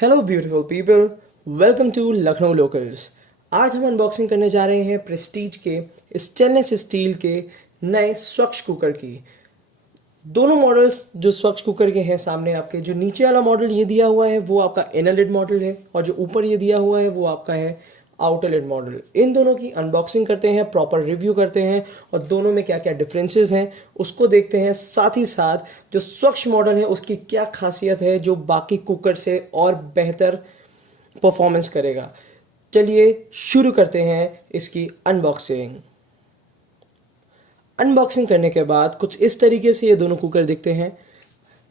Hello beautiful people, welcome to Lucknow locals. आज हम unboxing करने जा रहे हैं प्रेस्टीज के स्टेनलेस स्टील के नए स्वच्छ कुकर की। दोनों मॉडल्स जो स्वच्छ कुकर के हैं सामने आपके, जो नीचे वाला मॉडल ये दिया हुआ है वो आपका इनर लिड मॉडल है और जो ऊपर ये दिया हुआ है वो आपका है आउटर लिड मॉडल। इन दोनों की अनबॉक्सिंग करते हैं, प्रॉपर रिव्यू करते हैं और दोनों में क्या क्या डिफरेंसेस हैं उसको देखते हैं। साथ ही साथ जो स्वच्छ मॉडल है उसकी क्या खासियत है जो बाकी कुकर से और बेहतर परफॉर्मेंस करेगा। चलिए शुरू करते हैं इसकी अनबॉक्सिंग। अनबॉक्सिंग करने के बाद कुछ इस तरीके से ये दोनों कुकर दिखते हैं।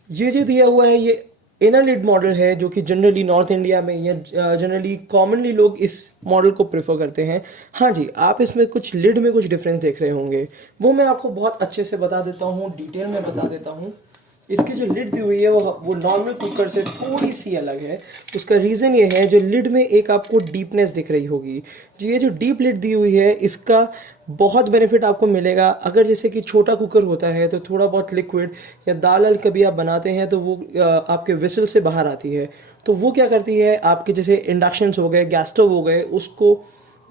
ये जो दिया हुआ है ये इनर लिड मॉडल है, जो कि जनरली नॉर्थ इंडिया में या जनरली कॉमनली लोग इस मॉडल को प्रेफर करते हैं। हाँ जी, आप इसमें कुछ लिड में कुछ डिफरेंस देख रहे होंगे, वो मैं आपको बहुत अच्छे से बता देता हूँ, डिटेल में बता देता हूँ। इसकी जो लिड दी हुई है वो नॉर्मल कुकर से थोड़ी सी अलग है। उसका रीज़न ये है, जो लिड में एक आपको डीपनेस दिख रही होगी, जी ये जो डीप लिड दी हुई है इसका बहुत बेनिफिट आपको मिलेगा। अगर जैसे कि छोटा कुकर होता है तो थोड़ा बहुत लिक्विड या दाल कभी आप बनाते हैं तो वो आपके विसल से बाहर आती है, तो वो क्या करती है आपके जैसे इंडक्शन हो गए, गैस स्टोव हो गए, उसको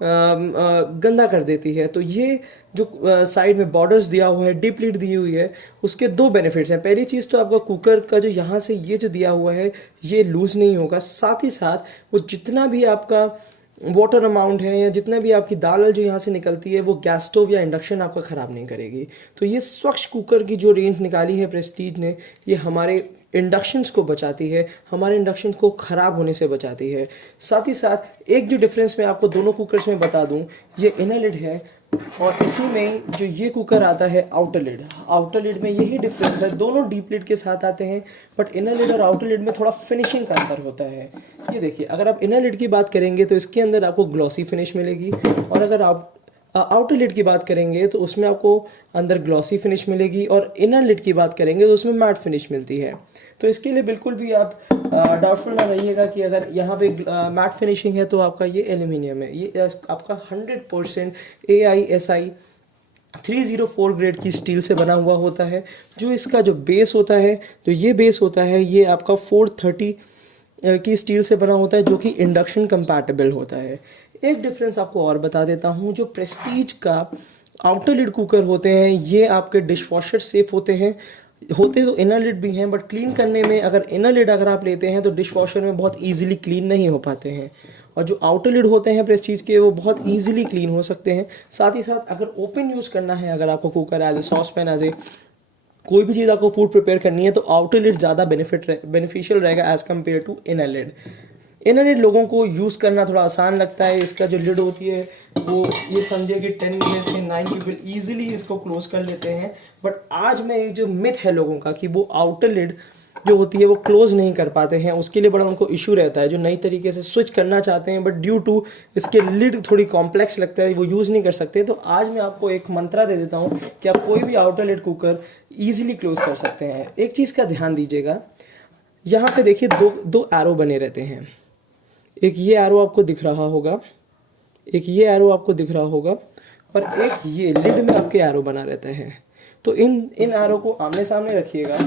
गंदा कर देती है। तो ये जो साइड में बॉर्डर्स दिया हुआ है, डीप लीड दी हुई है, उसके दो बेनिफिट्स हैं। पहली चीज़ तो आपका कुकर का जो यहाँ से ये जो दिया हुआ है ये लूज़ नहीं होगा। साथ ही साथ वो जितना भी आपका वाटर अमाउंट है या जितना भी आपकी दाल जो यहाँ से निकलती है वो गैस स्टोव या इंडक्शन आपका ख़राब नहीं करेगी। तो ये स्वच्छ कुकर की जो रेंज निकाली है प्रेस्टीज ने, ये हमारे इंडक्शंस को बचाती है, हमारे इंडक्शंस को ख़राब होने से बचाती है। साथ ही साथ एक जो डिफरेंस मैं आपको दोनों कुकर्स में बता दूं, ये इनर लिड है और इसी में जो ये कुकर आता है आउटर लिड। आउटर लिड में यही डिफरेंस है, दोनों डीप लिड के साथ आते हैं, बट इनर लिड और आउटर लिड में थोड़ा फिनिशिंग का अंतर होता है। ये देखिए, अगर आप इनर लिड की बात करेंगे तो इसके अंदर आपको ग्लॉसी फिनिश मिलेगी, और अगर आप आउटर लिड की बात करेंगे तो उसमें आपको अंदर ग्लॉसी फिनिश मिलेगी, और इनर लिड की बात करेंगे तो उसमें मैट फिनिश मिलती है। तो इसके लिए बिल्कुल भी आप डाउटफुल ना रहिएगा कि अगर यहाँ पे मैट फिनिशिंग है तो आपका ये एल्यूमिनियम है। ये आपका 100% AISI 304 ग्रेड की स्टील से बना हुआ होता है। जो इसका जो बेस होता है, जो ये बेस होता है, ये आपका 430 की स्टील से बना होता है, जो कि इंडक्शन कंपैटिबल होता है। एक डिफरेंस आपको और बता देता हूँ, जो प्रेस्टीज का आउटर लिड कुकर होते हैं ये आपके डिश वॉशर सेफ होते हैं। होते तो इनर लिड भी हैं, बट क्लीन करने में अगर इनर लिड अगर आप लेते हैं तो डिश वॉशर में बहुत ईजिली क्लीन नहीं हो पाते हैं, और जो आउटर लिड होते हैं प्रेस्टीज के वो बहुत ईजिली क्लीन हो सकते हैं। साथ ही साथ अगर ओपन यूज़ करना है, अगर आपको cooker as a saucepan, as a कोई भी चीज़ आपको फूड प्रिपेयर करनी है, तो आउटर लिड ज़्यादा बेनिफिशियल रहेगा as compared to inner lid. Inner lid लोगों को यूज़ करना थोड़ा आसान लगता है। इसका जो लिड होती है वो ये समझिए कि 10 मिनट से 9 पीपल ईजिली इसको क्लोज कर लेते हैं। बट आज में एक जो मिथ है लोगों का कि वो आउटर लिड जो होती है वो क्लोज नहीं कर पाते हैं, उसके लिए बड़ा उनको इशू रहता है। जो नई तरीके से स्विच करना चाहते हैं बट ड्यू टू इसके लिड थोड़ी कॉम्प्लेक्स लगता है, वो यूज़ नहीं कर सकते। तो आज मैं आपको एक मंत्रा दे देता हूँ कि आप कोई भी outer lid cooker easily close कर सकते हैं। एक चीज़ का ध्यान दीजिएगा, यहाँ पे देखिए दो एरो बने रहते हैं। एक ये एरो आपको दिख रहा होगा, एक ये एरो आपको दिख रहा होगा, और एक ये लिड में आपके एरो बना रहता है। तो इन एरो को आमने सामने रखिएगा,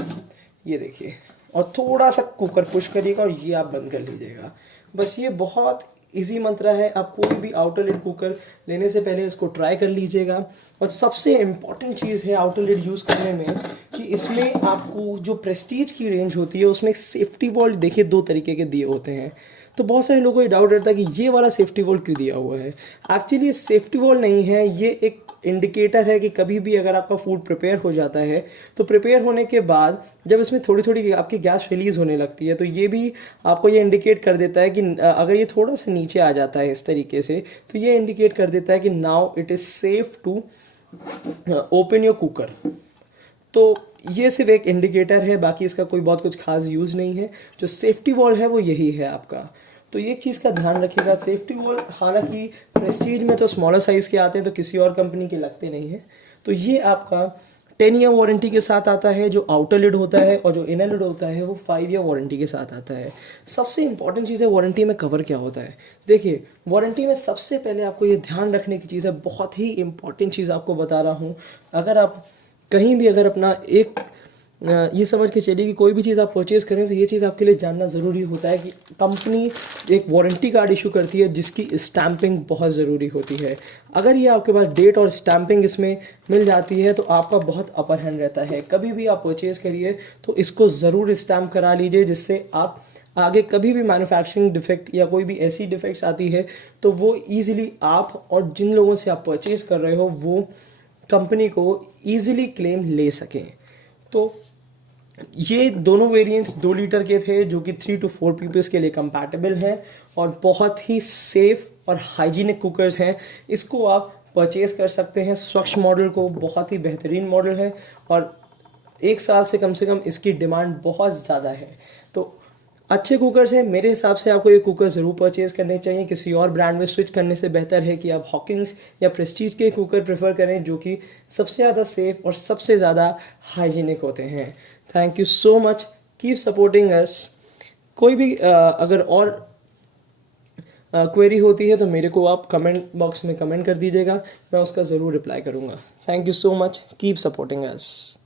ये देखिए, और थोड़ा सा कुकर पुश करिएगा और ये आप बंद कर लीजिएगा। बस ये बहुत इजी मंत्रा है। आप कोई भी आउटर लिड कुकर लेने से पहले इसको ट्राई कर लीजिएगा। और सबसे इम्पॉर्टेंट चीज़ है आउटर लिड यूज़ करने में कि इसमें आपको जो प्रेस्टीज की रेंज होती है उसमें एक सेफ्टी वॉल्व देखिए 2 तरीके के दिए होते हैं। तो बहुत सारे लोगों को ये डाउट रहता है कि ये वाला सेफ्टी वॉल्व क्यों दिया हुआ है। एक्चुअली ये सेफ्टी वॉल्व नहीं है, ये एक इंडिकेटर है कि कभी भी अगर आपका फूड प्रिपेयर हो जाता है तो प्रिपेयर होने के बाद जब इसमें थोड़ी थोड़ी आपकी गैस रिलीज़ होने लगती है, तो ये भी आपको ये इंडिकेट कर देता है कि अगर ये थोड़ा सा नीचे आ जाता है इस तरीके से, तो ये इंडिकेट कर देता है कि now it is safe to open your cooker. तो ये सिर्फ एक इंडिकेटर है, बाकी इसका कोई बहुत कुछ खास यूज़ नहीं है। जो सेफ्टी वॉल्व है वो यही है आपका। तो ये एक चीज़ का ध्यान रखिएगा, सेफ्टी वॉल्व हालांकि प्रेस्टीज में तो स्मॉलर साइज़ के आते हैं, तो किसी और कंपनी के लगते नहीं हैं। तो ये आपका 10 ईयर वारंटी के साथ आता है जो आउटर लिड होता है, और जो इनर लिड होता है वो 5 ईयर वारंटी के साथ आता है। सबसे इंपॉर्टेंट चीज़ है वारंटी में कवर क्या होता है। देखिए, वारंटी में सबसे पहले आपको ये ध्यान रखने की चीज़ है, बहुत ही इंपॉर्टेंट चीज़ आपको बता रहा हूँ। अगर आप कहीं भी अगर अपना एक ये समझ के चलिए कि कोई भी चीज़ आप परचेज़ करें तो ये चीज़ आपके लिए जानना ज़रूरी होता है कि कंपनी एक वारंटी कार्ड इशू करती है जिसकी स्टैंपिंग बहुत ज़रूरी होती है। अगर ये आपके पास डेट और स्टैंपिंग इसमें मिल जाती है तो आपका बहुत अपर हैंड रहता है। कभी भी आप परचेज़ करिए तो इसको ज़रूर स्टैम्प करा लीजिए, जिससे आप आगे कभी भी मैन्युफैक्चरिंग डिफेक्ट या कोई भी ऐसी डिफेक्ट्स आती है तो वो ईजिली आप और जिन लोगों से आप परचेज़ कर रहे हो वो कंपनी को ईजिली क्लेम ले सकें। तो ये दोनों वेरिएंट्स 2 लीटर के थे जो कि 3 to 4 पीपल्स के लिए कंपैटिबल हैं और बहुत ही सेफ और हाइजीनिक कुकर्स हैं। इसको आप परचेज़ कर सकते हैं। स्वच्छ मॉडल को बहुत ही बेहतरीन मॉडल है और 1 साल से कम इसकी डिमांड बहुत ज़्यादा है। तो अच्छे कुकर्स हैं। मेरे हिसाब से आपको ये कुकर ज़रूर परचेज़ करने चाहिए। किसी और ब्रांड में स्विच करने से बेहतर है कि आप हॉकिंस या प्रेस्टीज के कुकर प्रेफर करें जो कि सबसे ज़्यादा सेफ और सबसे ज़्यादा हाइजीनिक होते हैं। Thank you so much, keep supporting us. कोई भी अगर और क्वेरी होती है तो मेरे को आप कमेंट बॉक्स में कमेंट कर दीजिएगा, मैं उसका ज़रूर रिप्लाई करूँगा। Thank you so much, keep supporting us.